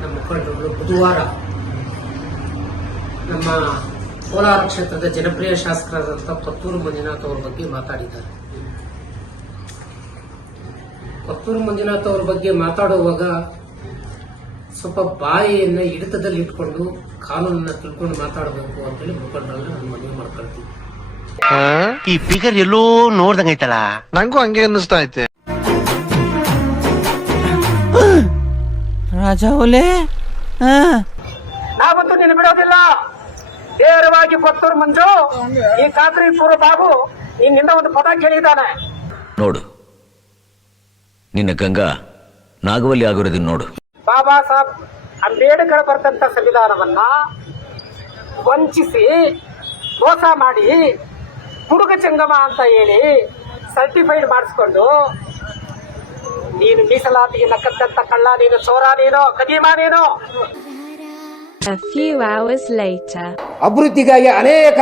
ನಮ್ಮ ಮುಖಂಡರುಗಳು ಬುಧವಾರ ನಮ್ಮ ಕೋಲಾರ ಕ್ಷೇತ್ರದ ಜನಪ್ರಿಯ ಶಾಸಕರಾದಂಥ ಪತ್ತೂರು ಮಂಜುನಾಥ್ ಅವರ ಬಗ್ಗೆ ಮಾತಾಡಿದ್ದಾರೆ. ಪತ್ತೂರು ಮಂಜುನಾಥ್ ಅವರ ಬಗ್ಗೆ ಮಾತಾಡುವಾಗ ಸ್ವಲ್ಪ ಬಾಯಿಯನ್ನ ಹಿಡಿತದಲ್ಲಿ ಇಟ್ಕೊಂಡು ಕಾನೂನನ್ನ ತಿಳ್ಕೊಂಡು ಮಾತಾಡಬೇಕು ಅಂತೇಳಿ ಮುಖಂಡರನ್ನ ನಾನು ಮನವಿ ಮಾಡ್ಕೊಳ್ತೀನಿ. ಈ ಫಿಗರ್ ಎಲ್ಲೋ ನೋಡ್ದಂಗೈತಲ್ಲ ನಂಗೂ ಹಂಗೆ ಅನ್ನಿಸ್ತಾ ಐತೆ. ರಾಜಾ ಒಲೆ? ಹಾ. ನಾವಂತೂ ನಿನ್ನ ಬಿಡೋದಿಲ್ಲ. ನೇರವಾಗಿ ಪತ್ತೂರು ಮಂಜು ಈ ಖಾತ್ರಿ ಪೂರ್ವ ಬಾಬು ನಿನ್ನಿಂದ ಒಂದು ಪದ ಕೇಳಿದ್ದಾನೆ. ನೋಡು. ನಿನ್ನ ಗಂಗಾ ನಾಗವಲ್ಲಿ ಆಗಿರೋದನ್ನ ನೋಡು. ಬಾಬಾ ಸಾಹೇಬ್ ಅಂಬೇಡ್ಕರ್ ಬರ್ತಂತ ಸಂವಿಧಾನವನ್ನ ವಂಚಿಸಿ ಮೋಸ ಮಾಡಿ ಹುಡುಗ ಚಂಗಮ ಅಂತ ಹೇಳಿ ಸರ್ಟಿಫೈಡ್ ಮಾಡಿಸ್ಕೊಂಡು ನೀನು ಮೀಸಲಾತಿಗೆ ನಕ್ಕಂತ ಕಳ್ಳ ನೀನು ಚೋರ ನೀನು ಕದೀಮಾ ನೀನು. ಅಭಿವೃದ್ಧಿಗಾಗಿ ಅನೇಕ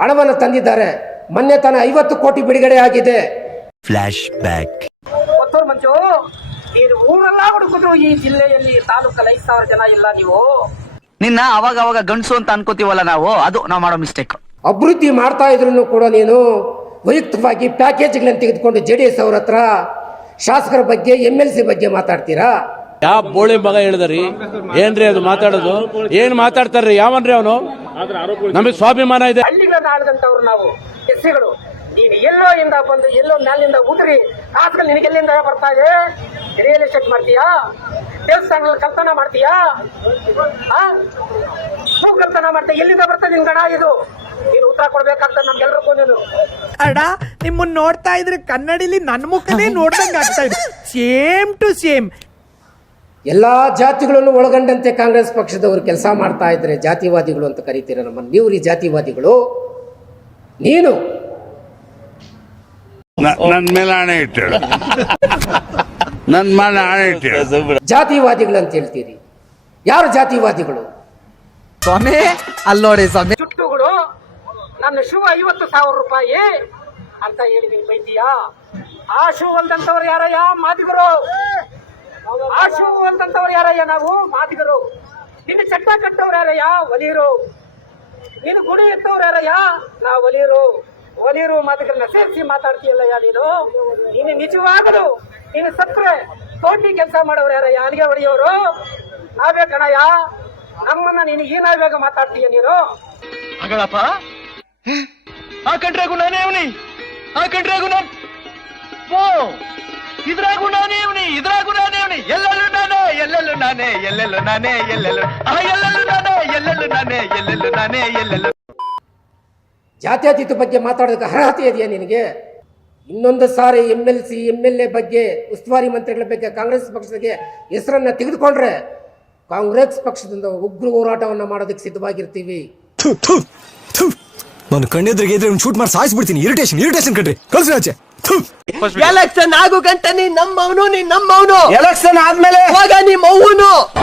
ಹಣವನ್ನು ತಂದಿದ್ದಾರೆ. ಮೊನ್ನೆ ತನ ಐವತ್ತು ಕೋಟಿ ಬಿಡುಗಡೆ ಆಗಿದೆ. ಫ್ಲಾಶ್ ಬ್ಯಾಕ್ ಪತ್ತೂರು ಮಂಜು ನೀನು ಊರೆಲ್ಲ ಹುಡುಕಿದ್ರು ಈ ಜಿಲ್ಲೆಯಲ್ಲಿ ತಾಲೂಕಲ್ಲಿ ಐದು ಸಾವಿರ ಜನ ಇಲ್ಲ ನೀವು. ನಿನ್ನ ಅವಾಗ ಅವಾಗ ಗಂಡಸು ಅಂತ ಅನ್ಕೋತೀವಲ್ಲ ನಾವು? ಅದು ನಾವು ಮಾಡೋ ಮಿಸ್ಟೇಕ್ ಅಭಿವೃದ್ಧಿ ಮಾಡ್ತಾ ಇದ್ರು ಕೂಡ ನೀನು ವೈಯಕ್ತಿಕವಾಗಿ ಪ್ಯಾಕೇಜ್ಗಳನ್ನು ತೆಗೆದುಕೊಂಡು ಜೆ ಡಿ ಎಸ್ ಅವ್ರ ಹತ್ರ ಶಾಸಕರ ಬಗ್ಗೆ ಎಂ ಎಲ್ ಸಿ ಬಗ್ಗೆ ಮಾತಾಡ್ತೀರಾ? ಯಾವ ಬೋಳಿ ಮಗ ಹೇಳಿದ್ರಿ? ಏನ್ರಿ ಅದು ಮಾತಾಡೋದು? ಏನ್ ಮಾತಾಡ್ತಾರ್ರಿ? ಯಾವನ್ರಿ ಅವನು? ನಮಗೆ ಸ್ವಾಭಿಮಾನ ಇದೆ. ಹಳ್ಳಿಗಳನ್ನ ಆಳಿದಂತವ್ರು ನಾವು ಎಸ್ಸಿಗಳು. ನೀನು ಎಲ್ಲೋ ಇಂದ ಬಂದು ಎಲ್ಲೋ ಮ್ಯಾಲಿಂದ ಉದುರಿ ಆಸ್ಕಲ್ ನಿನಗೆ ಎಲ್ಲಿಂದ ಬರ್ತಾ ಇದೆ? ರಿಯಲ್ ಎಸ್ಟೇಟ್ ಮಾಡ್ತೀಯಾ? ದೇವಸ್ಥಾನಗಳಲ್ಲಿ ಕಲ್ತನ ಮಾಡ್ತೀಯಾ? ಹೂ ಕಲ್ತನ ಮಾಡ್ತೀಯ ಎಲ್ಲಿಂದ ಬರ್ತದೆ ನಿನ್ ಗಣ ಇದು? ನೀನು ಉತ್ತರ ಕೊಡ್ಬೇಕಾಗ್ತದೆ ನಮ್ಗೆಲ್ರಿಗೂ ನೀನು. ಅಡ ನಿಮ್ಮನ್ನ ನೋಡ್ತಾ ಇದ್ರೆ ಕನ್ನಡಿಲಿ ನನ್ನ ಮುಖನೇ ನೋಡ್ದಂಗ ಆಗ್ತಾ ಇದೆ. Same to same. ಎಲ್ಲಾ ಜಾತಿಗಳನ್ನು ಒಳಗೊಂಡಂತೆ ಕಾಂಗ್ರೆಸ್ ಪಕ್ಷದವರು ಕೆಲಸ ಮಾಡ್ತಾ ಇದ್ರೆ ಜಾತಿವಾದಿಗಳು ಅಂತ ಕರಿತೀರ ನಮ್ಮನ್ನು. ನೀವು ರೀ ಜಾತಿವಾದಿಗಳು. ನೀನು. ನನ್ ಮೇಲೆ ಹಣೆ ಇಟ್ಟಳು ನನ್ ಮೇಲೆ ಹಣೆ ಇಟ್ಟಳು ಜಾತಿವಾದಿಗಳು ಅಂತ ಹೇಳ್ತೀರಿ. ಯಾರು ಜಾತಿವಾದಿಗಳು? ಸ್ವಾಮಿ ಅಲ್ಲೋಡಿ ಸ್ವಾಮಿ. ಚುಟ್ಟುಗಳು ನನ್ನ ಶೂ ಐವತ್ತು ಸಾವಿರ ರೂಪಾಯಿ ಅಂತ ಹೇಳಿ ನೀವು ಬೈತೀಯಾ? ಆ ಶೂ ಅಲ್ದಂತವ್ರು ಯಾರಯ್ಯ? ಮಾದಿಗರು. ಆ ಶೂ ಅಲ್ದಂತವ್ರು ಯಾರಯ್ಯ ನಾವು? ಮಾದಿಗರು. ನಿನ್ನ ಚಟ್ಟ ಕಟ್ಟವ್ರು ಯಾರಯ್ಯ? ಒಲಿಯರು ನಿನ್ನ ಗುಡಿ ಎತ್ತವ್ರು ಯಾರಯ್ಯ? ನಾ ಒಲಿಯರು ಒಲಿಯರು ಮಾದಿಗರನ್ನ ಸೇರಿಸಿ ಮಾತಾಡ್ತೀಯಲ್ಲಯ್ಯ ನೀನು? ನೀನು ನಿಜವಾಗಲು ನೀನು ಸತ್ರೆ ತೋಟಿ ಕೆಲಸ ಮಾಡೋರು ಯಾರಯ್ಯ? ಅಲ್ಲಿಗೆ ಹೊಡೆಯೋರು? ನಾವೇ ಕಣಯ್ಯ? ನಮ್ಮನ್ನ ನೀನು ಏನಾಗ ಮಾತಾಡ್ತೀಯ ನೀನು? ಆ ಕಂಡ್ರಾಗು ನಾನೇ ಅವನಿ. ಆ ಕಂಡ್ರಾಗು ನಾನ್ ಓ ಇದ್ರಾಗು ನಾನೇ ಅವನಿ ಇದ್ರಾಗು ನಾನೇ ಅವನಿ. ಎಲ್ಲೆಲ್ಲೂ ನಾನೇ ಎಲ್ಲೆಲ್ಲೂ ನಾನೇ ಎಲ್ಲೆಲ್ಲೂ ನಾನೇ ಎಲ್ಲೆಲ್ಲೂ ಆ ಎಲ್ಲೆಲ್ಲೂ ನಾನೇ ಎಲ್ಲೆಲ್ಲೂ ನಾನೇ ಎಲ್ಲೆಲ್ಲೂ ನಾನೇ ಎಲ್ಲೆಲ್ಲೂ ಜಾತ್ಯತೀತ ಬಗ್ಗೆ ಮಾತಾಡೋದಕ್ಕೆ ಅರ್ಹತೆ ಇದೆಯಾ ನಿನಗೆ? ಇನ್ನೊಂದು ಸಾರಿ M L C M L A ಬಗ್ಗೆ ಉಸ್ತುವಾರಿ ಮಂತ್ರಿಗಳ ಬಗ್ಗೆ ಕಾಂಗ್ರೆಸ್ ಪಕ್ಷಕ್ಕೆ ಹೆಸರನ್ನ ತೆಗೆದುಕೊಂಡ್ರೆ ಕಾಂಗ್ರೆಸ್ ಪಕ್ಷದಿಂದ ಉಗ್ರ ಹೋರಾಟವನ್ನ ಮಾಡೋದಕ್ಕೆ ಸಿದ್ಧವಾಗಿರ್ತೀವಿ. ನಾನು ಕಣ್ಣೆದ್ರಿಗೆ ಇದ್ರೆ ಶೂಟ್ ಮಾಡಿ ಸಾಯಿಸ್ಬಿಡ್ತೀನಿ ಇರಿಟೇಷನ್ ಇರಿಟೇಷನ್ ಕಣ್ರಿ. ಕಳ್ಸಿ ಆಚೆ. ಎಲೆಕ್ಷನ್ ಆಗು ಗಂಟ ನೀ ನಮ್ಮವನು ನೀ ನಮ್ಮವನು. ಎಲೆಕ್ಷನ್ ಆದ್ಮೇಲೆ ಹೋಗ ನಿಮ್ಮ ಅವ್ವನು